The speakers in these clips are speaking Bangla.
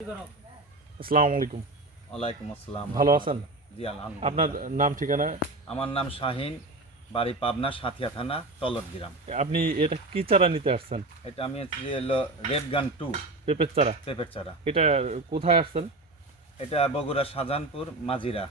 আসসালামু আলাইকুম। ওয়ালাইকুম আসসালাম। ভালো আছেন? জি আলহামদুলিল্লাহ। আপনার নাম ঠিকানা? আমার নাম শাহিন, বাড়ি পাবনা সাথিয়া থানা তলট গ্রাম। আপনি এটা কি চারা নিতে আসছেন? এটা আমি হচ্ছে যে এলো রেড গান 2 পেঁপের চারা? পেঁপের চারা। এটা কোথায় আসছেন? এটা বগুড়া শাহজাহানপুর মাজিরা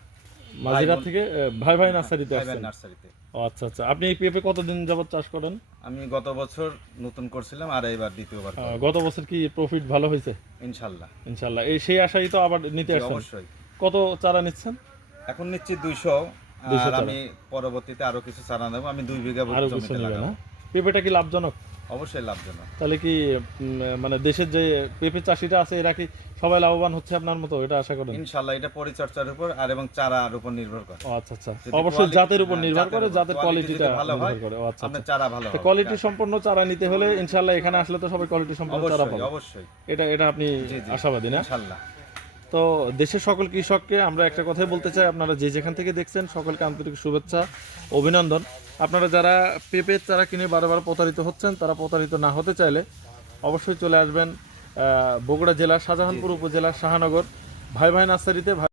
মাজিরা থেকে ভাই ভাই নার্সারিতে ভাই আসছেন? নার্সারিতে। ও আচ্ছা আচ্ছা। আপনি এই পেঁপে কতদিন যাবত চাষ করেন? আমি গত বছর নতুন করছিলাম আর এবার দ্বিতীয়বার করব। গত বছর কি প্রফিট ভালো হয়েছে? ইনশাল্লাহ। ইনশাল্লাহ। এই সেই আশাই তো আবার নিতে জি, আসছেন? অবশ্যই। কত চারা নিচ্ছেন? এখন নিচ্ছি 200 200 আর চারা। আমি পরবর্তীতে আরো কিছু চারা নেব। আমি 2 বিঘা আরো কিছু জমিতে নেবেন লাগাবো। না? পেঁপেটা কি লাভজনক? অবশ্যই লাভজনক। তাহলে কি মানে দেশের যে পেঁপে চাষিরা আছে এরা কি সবাই লাভবান হচ্ছে আপনার মতো, এটা আশা করেন? ইনশাল্লাহ এটা পরিচর্যার উপর আর এবং চারার উপর নির্ভর করে। ও আচ্ছা আচ্ছা। যদি অবশ্যই quality- জাতের উপর হ্যাঁ, নির্ভর করে, জাতের quality কোয়ালিটিটা যদি ভালো হয়, নির্ভর করে। ও আচ্ছা আপনার আচ্ছা। চারা ভালো হবে। কোয়ালিটি সম্পন্ন চারা নিতে হলে ইনশাআল্লাহ এখানে আসলে তো সবাই কোয়ালিটি সম্পন্ন চারা অবশ্যই পাবে। অবশ্যই। এটা এটা আপনি জি জি আশাবাদী না? ইনশাল্লাহ। তো দেশের সকল কৃষককে আমরা একটা কথাই বলতে চাই, আপনারা যে যেখান থেকে দেখছেন সকলকে আন্তরিক শুভেচ্ছা, অভিনন্দন। আপনারা যারা পেঁপের চারা কিনে বারবার প্রতারিত হচ্ছেন, তারা প্রতারিত না হতে চাইলে অবশ্যই চলে আসবেন বগুড়া জেলার শাহজাহানপুর উপজেলার শাহনগর ভাই ভাই নার্সারিতে। ভাই